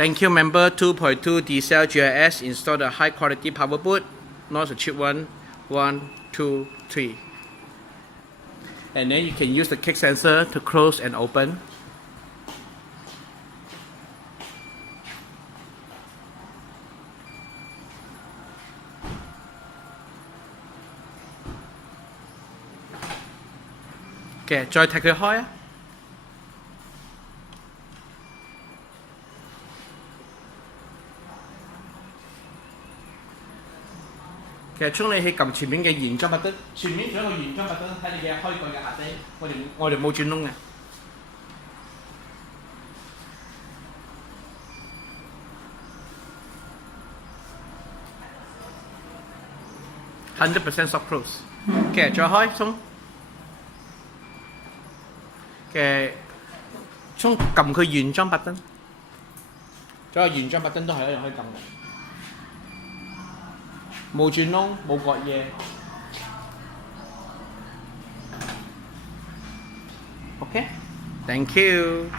Thank you, member. 2.2 diesel GIS. Install the high quality power boot. Not a cheap one. 1, 2, 3. And then you can use the kick sensor to close and open. Okay, 再踢佢開啊！其實衝你去撳前面嘅原裝白燈，前面仲有個原裝白燈喺你嘅開蓋嘅下底，我哋冇轉窿嘅。100% soft close。嘅再開衝。嘅衝撳佢原裝白燈，所有原裝白燈都係一樣可以撳嘅。冇轉窿，冇割嘢。OK，thank you。